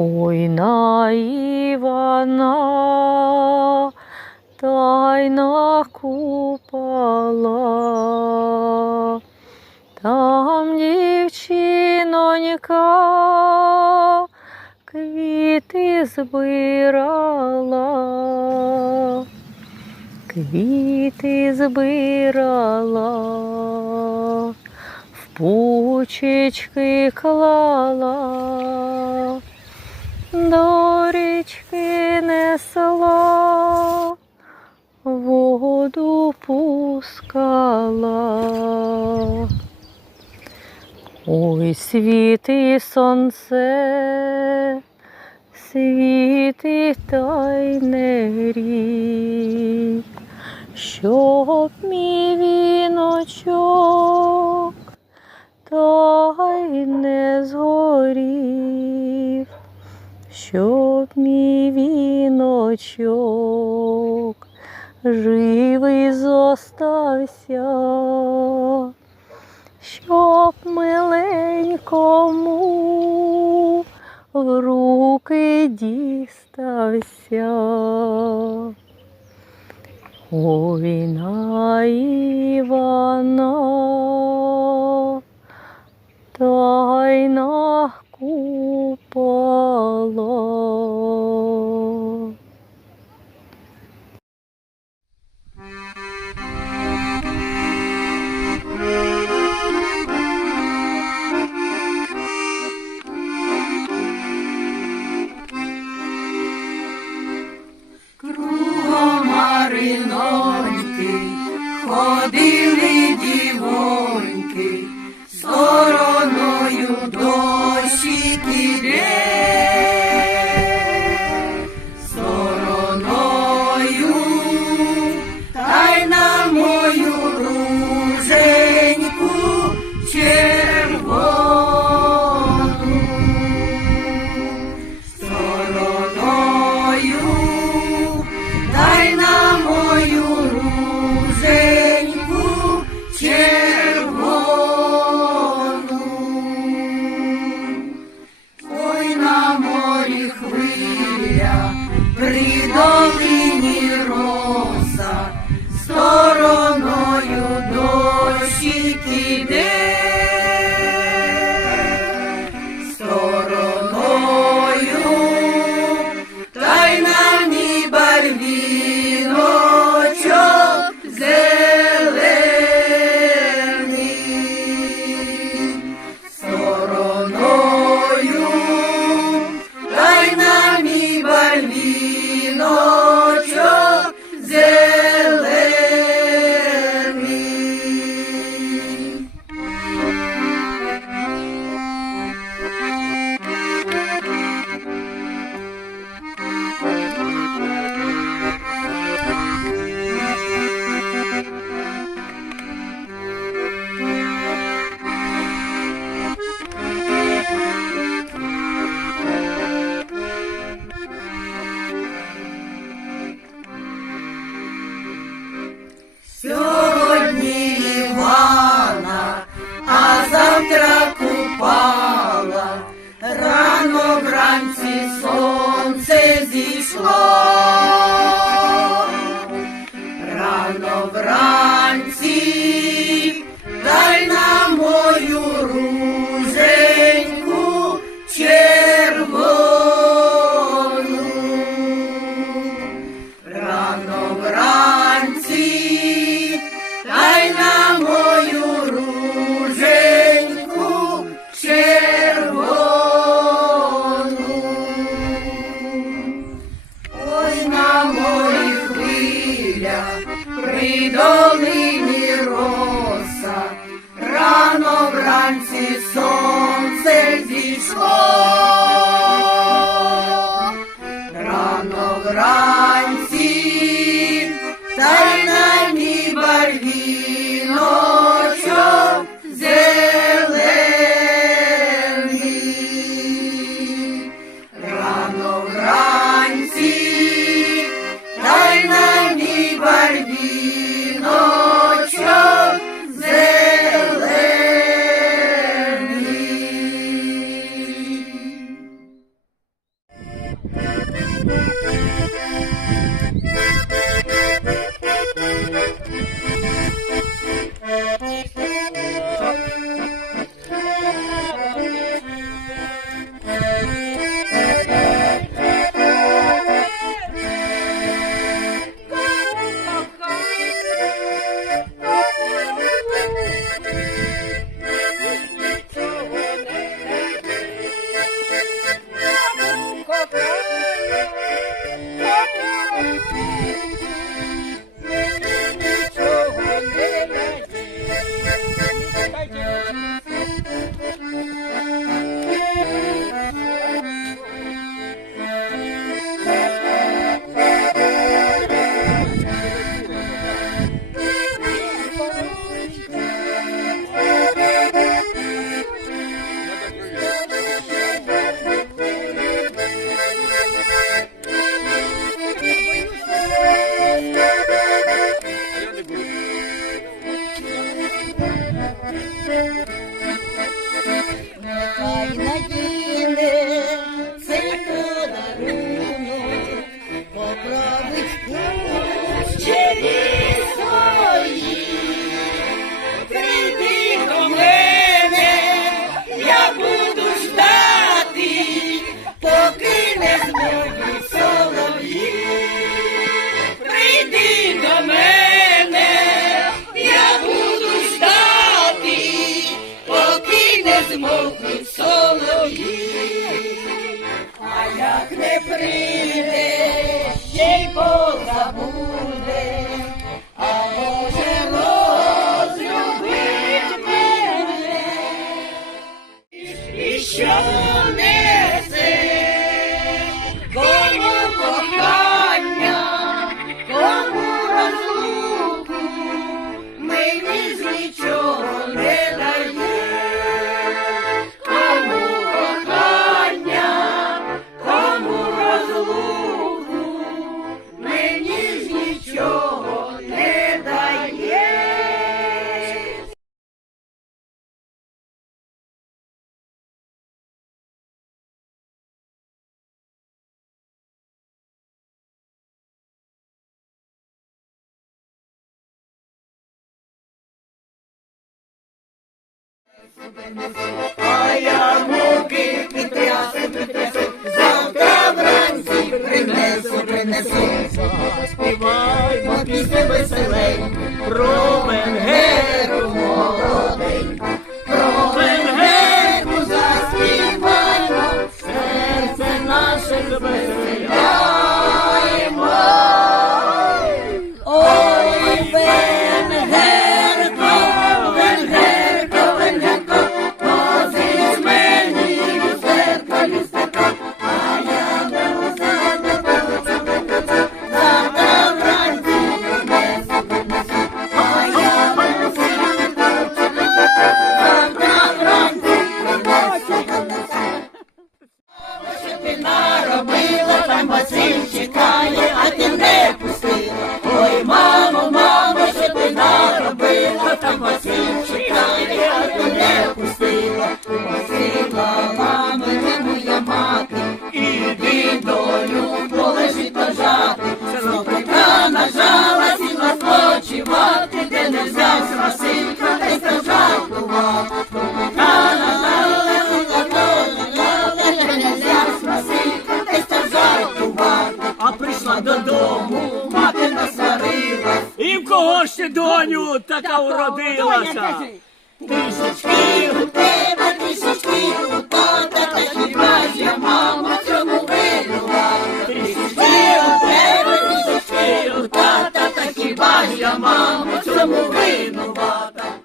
Ой на тайна купала, там дівчинонька квіти збирала, квіти збирала, в пучечки клала до річки несла, воду пускала. Ой, світи сонце, світи та й не грій, щоб мій віночок та й не згорів щоб мій віночок живий зостався, щоб миленькому в руки дістався. Ой на Івана, купала. Сонце зійшло, змовкнуть солов'ї. А як не прийде, А я муки підтрясу, підтрясу, завтра вранці принесу, принесу. Співаймо пісні веселей, про Венгеру молодень, про Венгеру заспіваймо, серце наше звеселяємо. Лежати. Слопика нажала, сіла спочивати, де не взявся Василька, десь зажартував. Слопика нажала, сіла спочивати, де не взявся Василька, десь зажартував. А прийшла додому, Мати насварила, і в кого ще доню така уродилася? Тисячки у тебе, тисячки у хіба ж я, мамо, цьому винувата?